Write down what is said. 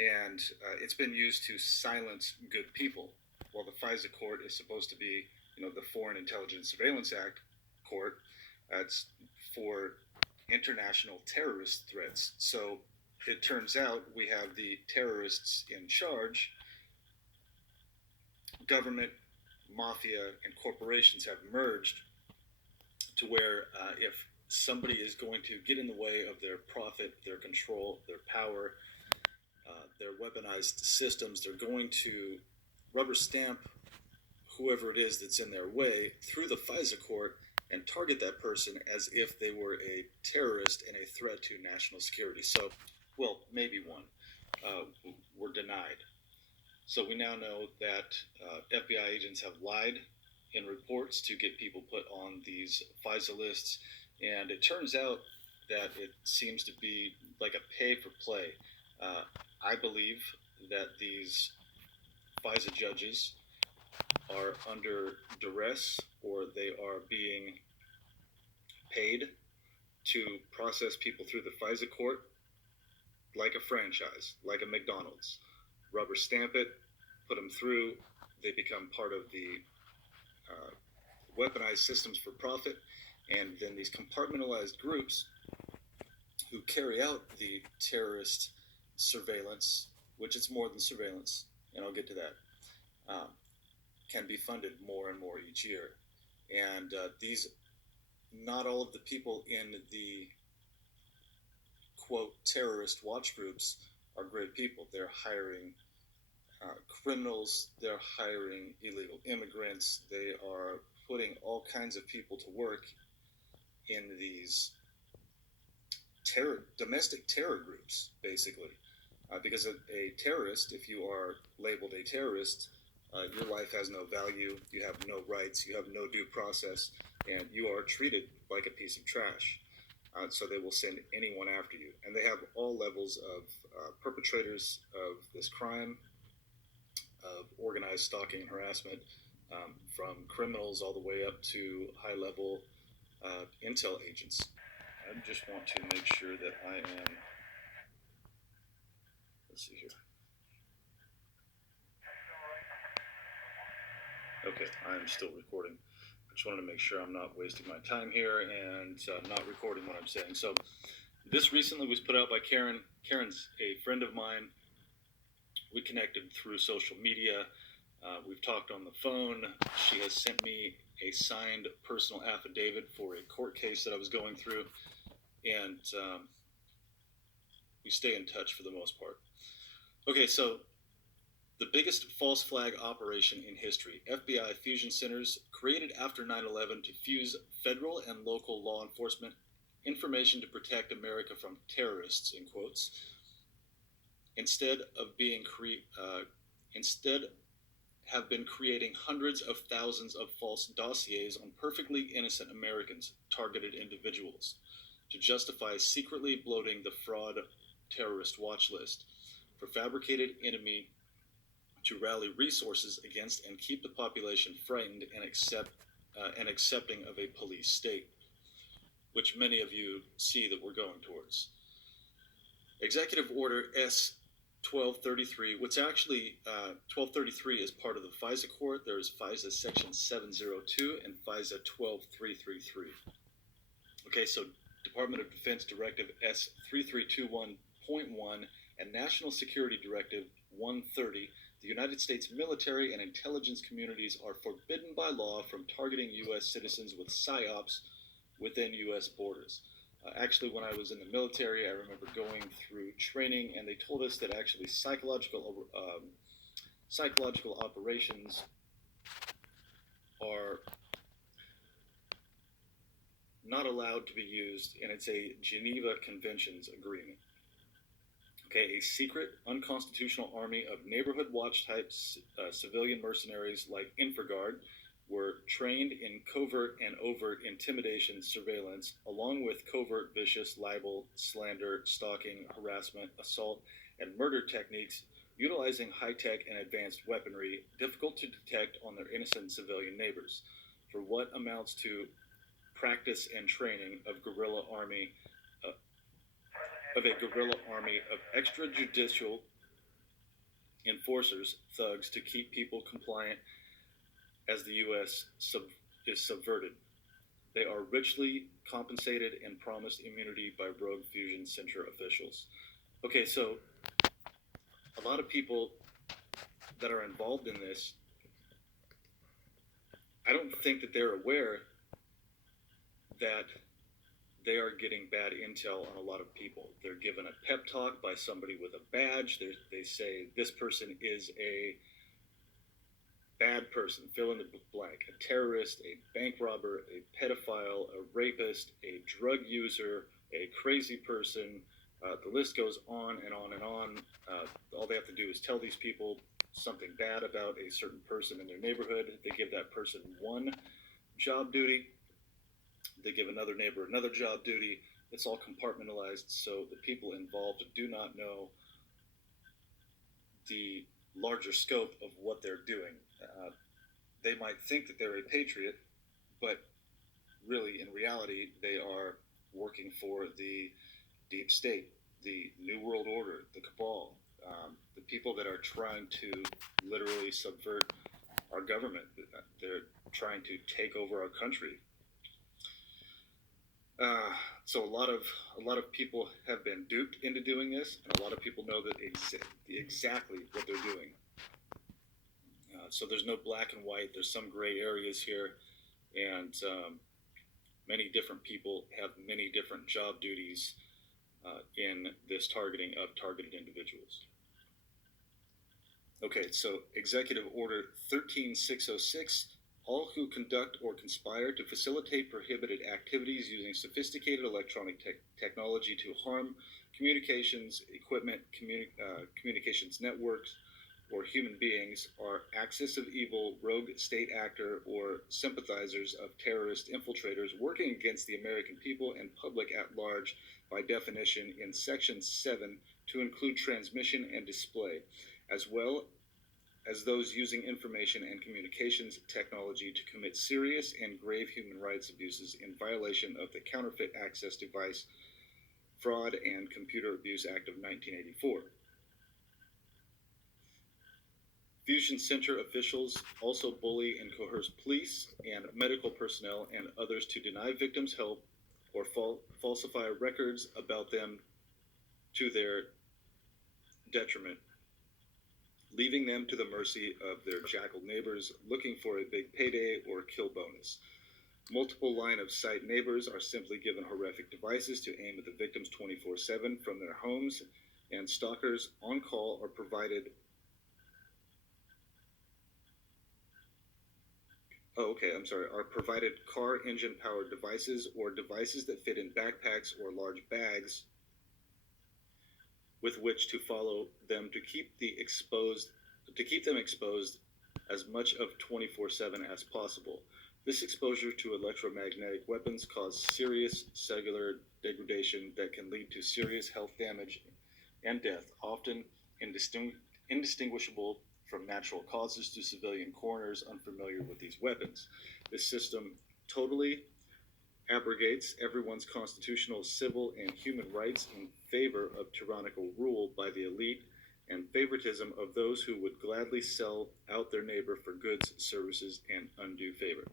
and it's been used to silence good people. While the FISA court is supposed to be, the Foreign Intelligence Surveillance Act court, it's for international terrorist threats. So it turns out we have the terrorists in charge. Government, mafia, and corporations have merged to where if somebody is going to get in the way of their profit, their control, their power, their weaponized systems, they're going to rubber stamp whoever it is that's in their way through the FISA court and target that person as if they were a terrorist and a threat to national security. So, well, maybe one were denied. So we now know that FBI agents have lied in reports to get people put on these FISA lists, and it turns out that it seems to be like a pay for play. I believe that these FISA judges are under duress or they are being paid to process people through the FISA court like a franchise, like a McDonald's. Rubber stamp it, put them through, they become part of the weaponized systems for profit, and then these compartmentalized groups who carry out the terrorist surveillance, which is more than surveillance, and I'll get to that, can be funded more and more each year. And not all of the people in the quote terrorist watch groups are great people. They're hiring criminals, they're hiring illegal immigrants, they are putting all kinds of people to work in these domestic terror groups, basically. Because a terrorist, if you are labeled a terrorist, your life has no value, you have no rights, you have no due process, and you are treated like a piece of trash. So they will send anyone after you. And they have all levels of perpetrators of this crime, of organized stalking and harassment, from criminals all the way up to high-level intel agents. I just want to make sure that I am, let's see here. Okay, I am still recording. I just wanted to make sure I'm not wasting my time here and not recording what I'm saying. So this recently was put out by Karen. Karen's a friend of mine. We connected through social media. We've talked on the phone. She has sent me a signed personal affidavit for a court case that I was going through. And we stay in touch for the most part. Okay, so the biggest false flag operation in history, FBI fusion centers created after 9/11 to fuse federal and local law enforcement information to protect America from terrorists, in quotes, instead have been creating hundreds of thousands of false dossiers on perfectly innocent Americans, targeted individuals, to justify secretly bloating the fraud terrorist watch list for fabricated enemy to rally resources against and keep the population frightened and accepting of a police state, which many of you see that we're going towards. Executive Order S 1233, what's actually 1233 is part of the FISA court. There's FISA Section 702 and FISA 12333. Okay, so Department of Defense Directive S 3321.1 and National Security Directive 130, the United States military and intelligence communities are forbidden by law from targeting U.S. citizens with PSYOPs within U.S. borders. Actually, when I was in the military, I remember going through training, and they told us that actually psychological operations are not allowed to be used, and it's a Geneva Conventions agreement. Okay, a secret, unconstitutional army of neighborhood watch types, civilian mercenaries like InfraGard, were trained in covert and overt intimidation surveillance, along with covert vicious libel, slander, stalking, harassment, assault, and murder techniques, utilizing high-tech and advanced weaponry difficult to detect on their innocent civilian neighbors, for what amounts to practice and training of a guerrilla army of extrajudicial enforcers, thugs, to keep people compliant as the U.S. is subverted. They are richly compensated and promised immunity by rogue fusion center officials. Okay, so a lot of people that are involved in this, I don't think that they're aware that they are getting bad intel on a lot of people. They're given a pep talk by somebody with a badge. They say this person is a bad person, fill in the blank, a terrorist, a bank robber, a pedophile, a rapist, a drug user, a crazy person. The list goes on and on and on. All they have to do is tell these people something bad about a certain person in their neighborhood. They give that person one job duty. They give another neighbor another job duty. It's all compartmentalized, so the people involved do not know the larger scope of what they're doing. They might think that they're a patriot, but really, in reality, they are working for the deep state, the New World Order, the cabal, the people that are trying to literally subvert our government. They're trying to take over our country. So a lot of people have been duped into doing this, and a lot of people know that exactly what they're doing. So there's no black and white. There's some gray areas here, and many different people have many different job duties in this targeting of targeted individuals. Okay, so Executive Order 13606. All who conduct or conspire to facilitate prohibited activities using sophisticated electronic technology to harm communications equipment, communications networks, or human beings are axis of evil, rogue state actor, or sympathizers of terrorist infiltrators working against the American people and public at large, by definition in Section 7 to include transmission and display, as well as those using information and communications technology to commit serious and grave human rights abuses in violation of the Counterfeit Access Device Fraud and Computer Abuse Act of 1984. Fusion Center officials also bully and coerce police and medical personnel and others to deny victims help or falsify records about them to their detriment, leaving them to the mercy of their jackal neighbors looking for a big payday or kill bonus. Multiple line-of-sight neighbors are simply given horrific devices to aim at the victims 24/7 from their homes, and stalkers on call are provided car engine-powered devices or devices that fit in backpacks or large bags with which to follow them to keep them exposed as much of 24/7 as possible. This exposure to electromagnetic weapons causes serious cellular degradation that can lead to serious health damage and death, often indistinguishable from natural causes to civilian coroners unfamiliar with these weapons. This system totally abrogates everyone's constitutional, civil, and human rights in favor of tyrannical rule by the elite and favoritism of those who would gladly sell out their neighbor for goods, services, and undue favor.